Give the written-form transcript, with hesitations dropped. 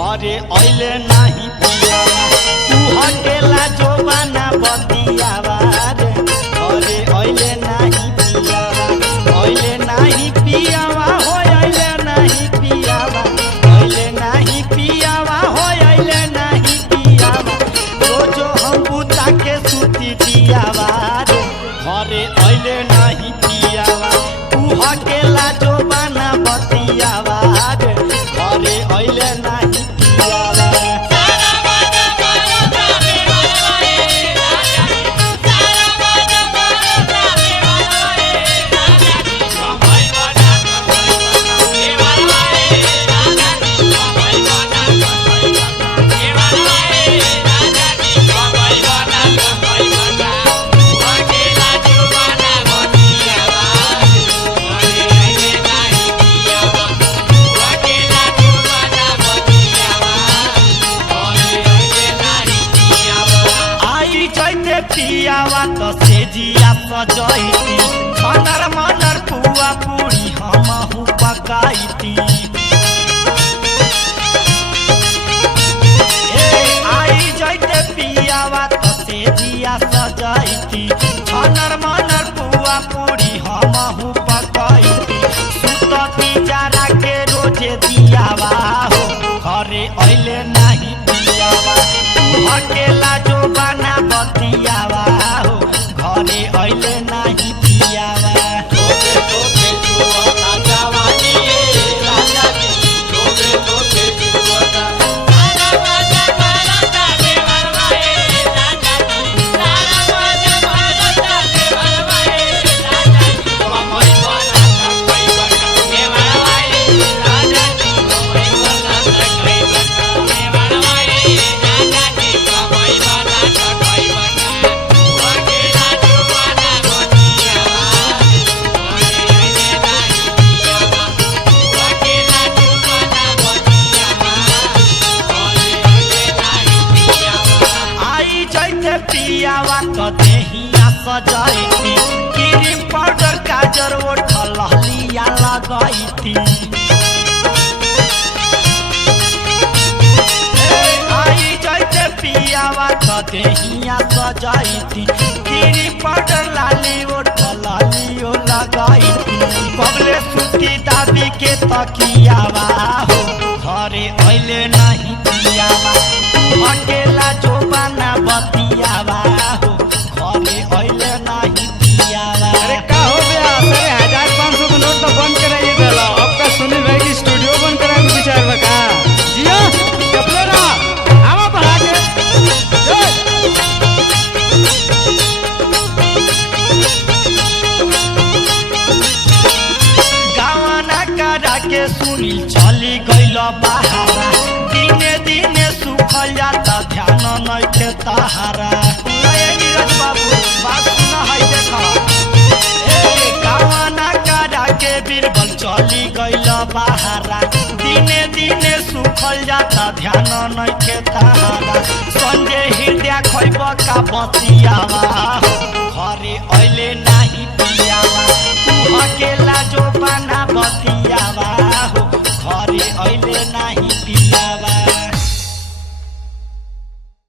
घरे अइले नाही पियावा तू हटेला जोबाना बतियावा रे घरे अइले नाही पियावा अइले नाही पियावा हो अइले नाही पियावा अइले नाही पियावा हो अइले नाही पियावा रोजो हम बुता के सुती पियावा रे घरे अइले नाही पियावा तू हटेला जोबाना बतियावा रे घरे अइले नाही पियावा पियावा तो सेजिया सजैती खनर मनर पुआ पूरी हमहु पकाईती आई जैते पियावा तो सेजिया सजैती खनर मनर पुआ पूरी हमहु पकाईती सुतती जरा के रोजे दियावा हो घरे अइले नाही पियावा तू हटेला जो बना बतियावा हो घरे अइले नाही पियावा तोबे तोबे जुआना जवानी राजा जी तोबे तोबे जुआना सारा बाजा भारता देवरवाए राजा जी सारा बाजा भारता देवरवाए राजा जी कमई बना कमई बना देवरवाए राजा जी कमई बना कमई बना देवरवाए राजा जी कमई बना कमई बना अकेला जुबाना बतियावा अइले नाही पियावा अकेला जुबाना बतियावा अइले नाही पियावा आई जैते पियावा तो देहिया सजैती क्रीम पाउडर काजर ओठल हलिया लगैती आई जैते पियावा तो देहिया सजैती क्रीम पाउडर लाली ओठल हलियो लगैती कबले सुती दाबी के तकियावा हो घरे अइले नाही पियावा तू अकेला जोबाना बतियावा हो घरे अइले नाही पियावा अरे का हो गया अरे 1500 का नोट तो बंद कराइए देला अब का सुनील भाई की स्टूडियो बंद कराए विचार बका जियो कपले रहा आवा बढ़ा के गावना करा के सुनील चली गइल बहारा दिने दिने सुखल जाता ध्यान नइखे तहारा ए नीरज बाबू बात सुन है देखा ए गावना करा के बीरबल चली गइल बहारा दिने दिने सुखल जाता ध्यान नइखे तहारा संजय हृदय खइब का बतियावा हो